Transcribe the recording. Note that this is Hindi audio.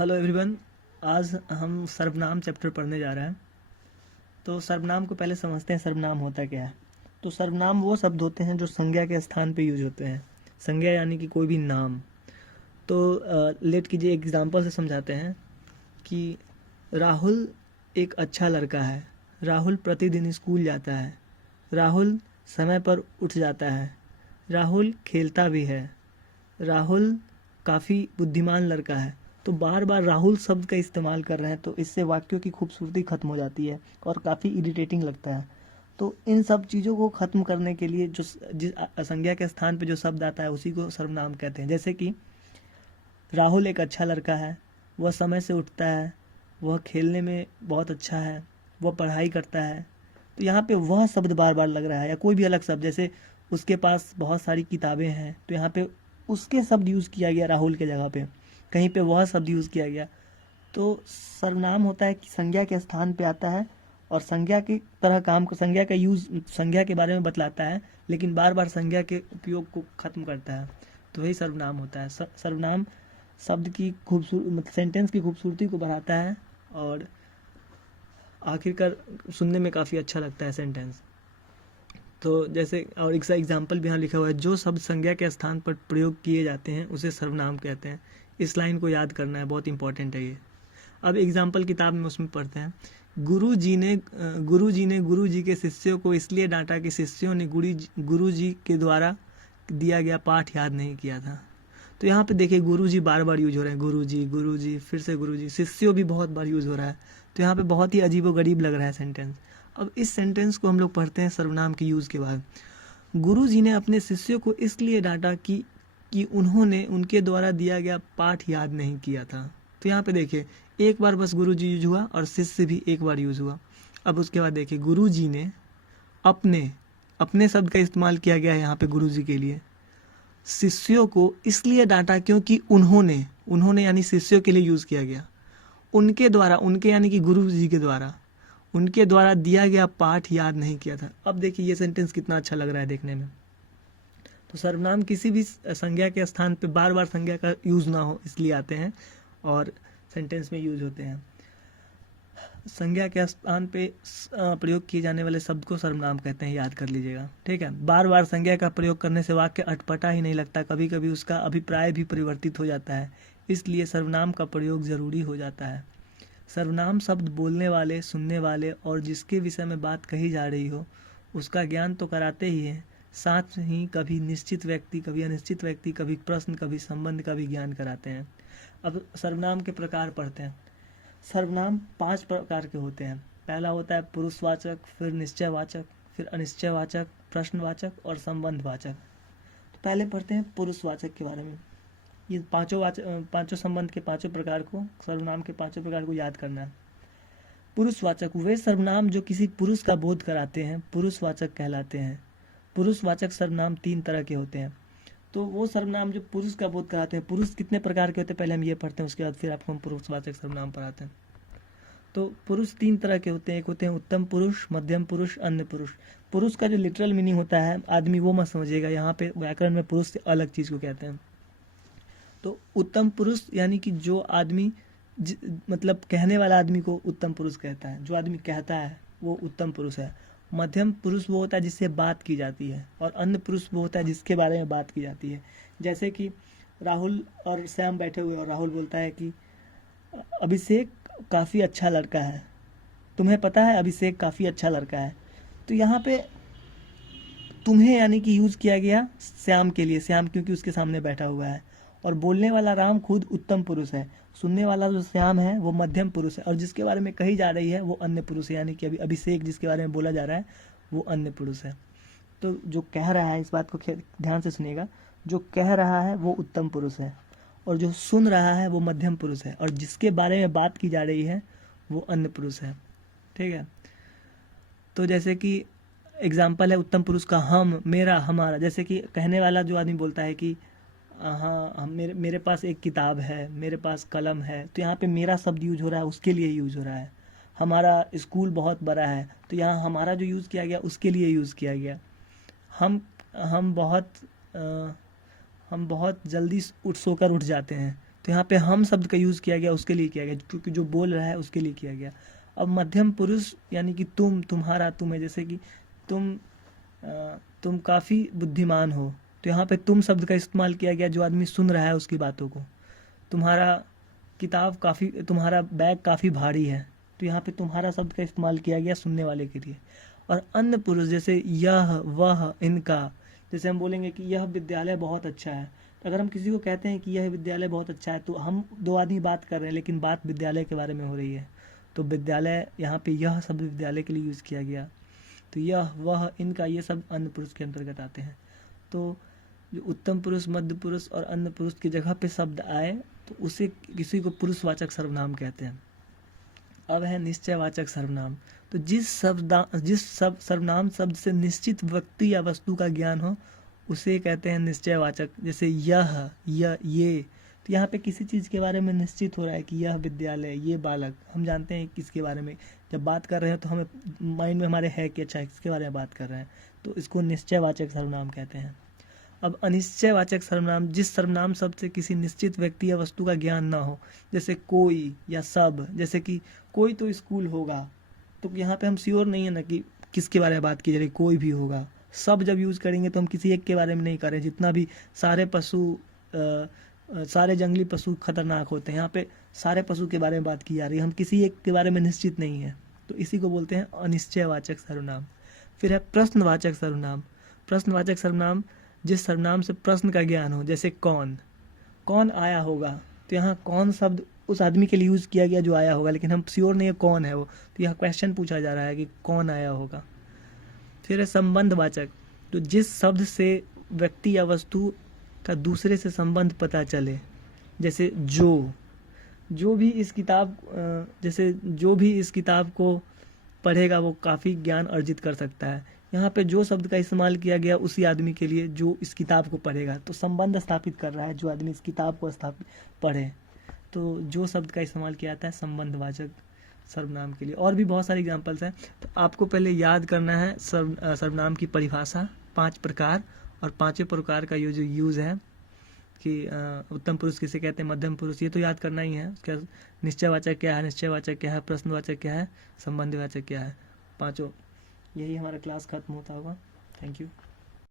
Hello everyone. आज हम सर्वनाम चैप्टर पढ़ने जा रहे हैं। तो सर्वनाम को पहले समझते हैं, सर्वनाम होता क्या है। तो सर्वनाम वो शब्द होते हैं जो संज्ञा के स्थान पे यूज होते हैं। संज्ञा यानी कि कोई भी नाम। तो लेट कीजिए, एग्जांपल से समझाते हैं कि राहुल एक अच्छा लड़का है, राहुल प्रतिदिन स्कूल जाता है, राहुल समय पर उठ जाता है, राहुल खेलता भी है, राहुल काफ़ी बुद्धिमान लड़का है। तो बार बार राहुल शब्द का इस्तेमाल कर रहे हैं, तो इससे वाक्यों की खूबसूरती खत्म हो जाती है और काफ़ी इरिटेटिंग लगता है। तो इन सब चीज़ों को ख़त्म करने के लिए जो जिस संज्ञा के स्थान पे जो शब्द आता है उसी को सर्वनाम कहते हैं। जैसे कि राहुल एक अच्छा लड़का है, वह समय से उठता है, वह खेलने में बहुत अच्छा है, वह पढ़ाई करता है। तो यहाँ पे वह शब्द बार बार लग रहा है, या कोई भी अलग शब्द, जैसे उसके पास बहुत सारी किताबें हैं, तो यहाँ पे उसके शब्द यूज़ किया गया राहुल के जगह पे, कहीं पे वह शब्द यूज़ किया गया। तो सर्वनाम होता है कि संज्ञा के स्थान पे आता है और संज्ञा की तरह काम को, संज्ञा का यूज़ संज्ञा के बारे में बतलाता है, लेकिन बार बार संज्ञा के उपयोग को ख़त्म करता है। तो वही सर्वनाम होता है। सर्वनाम शब्द की खूबसूरती, मतलब सेंटेंस की खूबसूरती को बढ़ाता है और आखिरकार सुनने में काफ़ी अच्छा लगता है सेंटेंस। तो जैसे, और एक एग्जाम्पल भी यहाँ लिखा हुआ है, जो शब्द संज्ञा के स्थान पर प्रयोग किए जाते हैं उसे सर्वनाम कहते हैं। इस लाइन को याद करना है, बहुत इंपॉर्टेंट है ये। अब एग्जाम्पल किताब में उसमें पढ़ते हैं। गुरु जी ने गुरु जी के शिष्यों को इसलिए डांटा कि शिष्यों ने गुरु जी के द्वारा दिया गया पाठ याद नहीं किया था। तो यहाँ पे देखिए, गुरु जी बार बार यूज हो रहे हैं, गुरु जी फिर से गुरु जी, शिष्यों भी बहुत बार यूज हो रहा है। तो यहाँ पे बहुत ही अजीबोगरीब लग रहा है सेंटेंस। अब इस सेंटेंस को हम लोग पढ़ते हैं सर्वनाम के यूज़ के बाद। गुरु जी ने अपने शिष्यों को इसलिए डांटा कि उन्होंने उनके द्वारा दिया गया पाठ याद नहीं किया था। तो यहाँ पे देखिए, एक बार बस गुरु जी यूज हुआ और शिष्य भी एक बार यूज हुआ। अब उसके बाद देखिए, गुरु जी ने अपने अपने शब्द का इस्तेमाल किया गया है यहाँ पे गुरु जी के लिए। शिष्यों को इसलिए डांटा क्योंकि उन्होंने यानी शिष्यों के लिए यूज़ किया गया। उनके द्वारा, उनके यानी कि गुरु जी के द्वारा, उनके द्वारा दिया गया पाठ याद नहीं किया था। अब देखिए ये सेंटेंस कितना अच्छा लग रहा है देखने में। तो सर्वनाम किसी भी संज्ञा के स्थान पे बार बार संज्ञा का यूज़ ना हो इसलिए आते हैं और सेंटेंस में यूज होते हैं। संज्ञा के स्थान पे प्रयोग किए जाने वाले शब्द को सर्वनाम कहते हैं, याद कर लीजिएगा, ठीक है। बार बार संज्ञा का प्रयोग करने से वाक्य अटपटा ही नहीं लगता, कभी कभी उसका अभिप्राय भी परिवर्तित हो जाता है, इसलिए सर्वनाम का प्रयोग ज़रूरी हो जाता है। सर्वनाम शब्द बोलने वाले, सुनने वाले और जिसके विषय में बात कही जा रही हो उसका ज्ञान तो कराते ही हैं, साथ ही कभी निश्चित व्यक्ति, कभी अनिश्चित व्यक्ति, कभी प्रश्न, कभी संबंध का भी ज्ञान कराते हैं। अब सर्वनाम के प्रकार पढ़ते हैं। सर्वनाम 5 प्रकार के होते हैं। पहला होता है पुरुषवाचक, फिर निश्चयवाचक, फिर अनिश्चयवाचक, प्रश्नवाचक और संबंधवाचक। तो पहले पढ़ते हैं पुरुषवाचक के बारे में। ये पांचों संबंध के पांचों प्रकार को, सर्वनाम के पांचों प्रकार को याद करना है। पुरुषवाचक वे सर्वनाम जो किसी पुरुष का बोध कराते हैं पुरुषवाचक कहलाते हैं। पुरुषवाचक सर्वनाम 3 तरह के होते हैं। तो वो सर्वनाम जो पुरुष का बोध कराते हैं, पुरुष कितने प्रकार के होते हैं पहले हम ये पढ़ते हैं, उसके बाद फिर आपको हम पुरुषवाचक सर्वनाम पढ़ाते हैं। तो पुरुष 3 तरह के होते हैं। एक होते हैं उत्तम पुरुष, मध्यम पुरुष, अन्य पुरुष। पुरुष का जो लिटरल मीनिंग होता है आदमी, वो मत समझिएगा, यहाँ पे व्याकरण में पुरुष से अलग चीज़ को कहते हैं। तो उत्तम पुरुष यानी कि जो आदमी मतलब कहने वाला आदमी को उत्तम पुरुष कहता है, जो आदमी कहता है वो उत्तम पुरुष है। मध्यम पुरुष वो होता है जिससे बात की जाती है, और अन्य पुरुष वो होता है जिसके बारे में बात की जाती है। जैसे कि राहुल और श्याम बैठे हुए और राहुल बोलता है कि अभिषेक काफ़ी अच्छा लड़का है, तुम्हें पता है अभिषेक काफ़ी अच्छा लड़का है। तो यहाँ पे तुम्हें यानी कि यूज़ किया गया श्याम के लिए, श्याम क्योंकि उसके सामने बैठा हुआ है, और बोलने वाला राम खुद उत्तम पुरुष है, सुनने वाला जो श्याम है वो मध्यम पुरुष है, और जिसके बारे में कही जा रही है वो अन्य पुरुष है, यानी कि अभी अभिषेक जिसके बारे में बोला जा रहा है वो अन्य पुरुष है। तो जो कह रहा है, इस बात को ध्यान से सुनिएगा, जो कह रहा है वो उत्तम पुरुष है, और जो सुन रहा है वो मध्यम पुरुष है, और जिसके बारे में बात की जा रही है वो अन्य पुरुष है, ठीक है। तो जैसे कि एग्जाम्पल है उत्तम पुरुष का हम, मेरा, हमारा। जैसे कि कहने वाला जो आदमी बोलता है कि हाँ मेरे पास एक किताब है, मेरे पास कलम है, तो यहाँ पे मेरा शब्द यूज हो रहा है, उसके लिए यूज हो रहा है। हमारा स्कूल बहुत बड़ा है, तो यहाँ हमारा जो यूज़ किया गया उसके लिए यूज़ किया गया। हम हम बहुत जल्दी सोकर उठ जाते हैं, तो यहाँ पे हम शब्द का यूज़ किया गया, उसके लिए किया गया, क्योंकि जो बोल रहा है उसके लिए किया गया। अब मध्यम पुरुष यानी कि तुम, तुम्हारा, तुम्हें, जैसे कि तुम काफ़ी बुद्धिमान हो, तो यहाँ पे तुम शब्द का इस्तेमाल किया गया जो आदमी सुन रहा है उसकी बातों को। तुम्हारा बैग काफ़ी भारी है, तो यहाँ पे तुम्हारा शब्द का इस्तेमाल किया गया सुनने वाले के लिए। और अन्य पुरुष जैसे यह, वह, इनका, जैसे हम बोलेंगे कि यह विद्यालय बहुत अच्छा है, तो अगर हम किसी को कहते हैं कि यह विद्यालय बहुत अच्छा है, तो हम दो आदमी बात कर रहे हैं लेकिन बात विद्यालय के बारे में हो रही है, तो विद्यालय यहाँ पे यह शब्द विद्यालय के लिए यूज़ किया गया। तो यह, वह, इनका, ये सब अन्य पुरुष के अंतर्गत आते हैं। तो जो उत्तम पुरुष, मध्य पुरुष और अन्य पुरुष की जगह पे शब्द आए तो उसे किसी को पुरुषवाचक सर्वनाम कहते हैं। अब है निश्चयवाचक सर्वनाम। तो जिस सर्वनाम शब्द से निश्चित व्यक्ति या वस्तु का ज्ञान हो उसे कहते हैं निश्चयवाचक। जैसे यह, ये, तो यहाँ पे किसी चीज़ के बारे में निश्चित हो रहा है कि यह विद्यालय, ये बालक, हम जानते हैं किसके बारे में। जब बात कर रहे हैं तो हमें माइंड में हमारे है कि अच्छा किसके बारे में बात कर रहे हैं, तो इसको निश्चयवाचक सर्वनाम कहते हैं। अब अनिश्चयवाचक सर्वनाम, जिस सर्वनाम शब्द से किसी निश्चित व्यक्ति या वस्तु का ज्ञान ना हो, जैसे कोई या सब। जैसे कि कोई तो स्कूल होगा, तो यहाँ पे हम श्योर नहीं है ना कि किसके बारे में बात की जा रही, कोई भी होगा। सब जब यूज़ करेंगे तो हम किसी एक के बारे में नहीं कर रहे, जितना भी सारे जंगली पशु खतरनाक होते हैं, यहाँ पे सारे पशु के बारे में बात की जा रही है, हम किसी एक के बारे में निश्चित नहीं है, तो इसी को बोलते हैं अनिश्चयवाचक सर्वनाम। फिर है प्रश्नवाचक सर्वनाम। प्रश्नवाचक सर्वनाम, जिस सर्वनाम से प्रश्न का ज्ञान हो, जैसे कौन आया होगा, तो यहाँ कौन शब्द उस आदमी के लिए यूज़ किया गया जो आया होगा, लेकिन हम श्योर नहीं है कौन है वो, तो यहाँ क्वेश्चन पूछा जा रहा है कि कौन आया होगा। फिर है संबंधवाचक, तो जिस शब्द से व्यक्ति या वस्तु का दूसरे से संबंध पता चले, जैसे जो भी इस किताब को पढ़ेगा वो काफ़ी ज्ञान अर्जित कर सकता है। यहाँ पे जो शब्द का इस्तेमाल किया गया उसी आदमी के लिए जो इस किताब को पढ़ेगा, तो संबंध स्थापित कर रहा है जो आदमी इस किताब को पढ़े, तो जो शब्द का इस्तेमाल किया जाता है संबंधवाचक सर्वनाम के लिए। और भी बहुत सारे एग्जांपल्स हैं, तो आपको पहले याद करना है सर्वनाम की परिभाषा, 5 प्रकार, और 5 प्रकार का जो यूज़ है कि उत्तम पुरुष किसे कहते हैं, मध्यम पुरुष, ये तो याद करना ही है। उसके बाद निश्चयवाचक क्या है, निश्चयवाचक क्या है, प्रश्नवाचक क्या है, संबंधवाचक क्या है, 5। यही हमारा क्लास खत्म होता होगा। Thank you.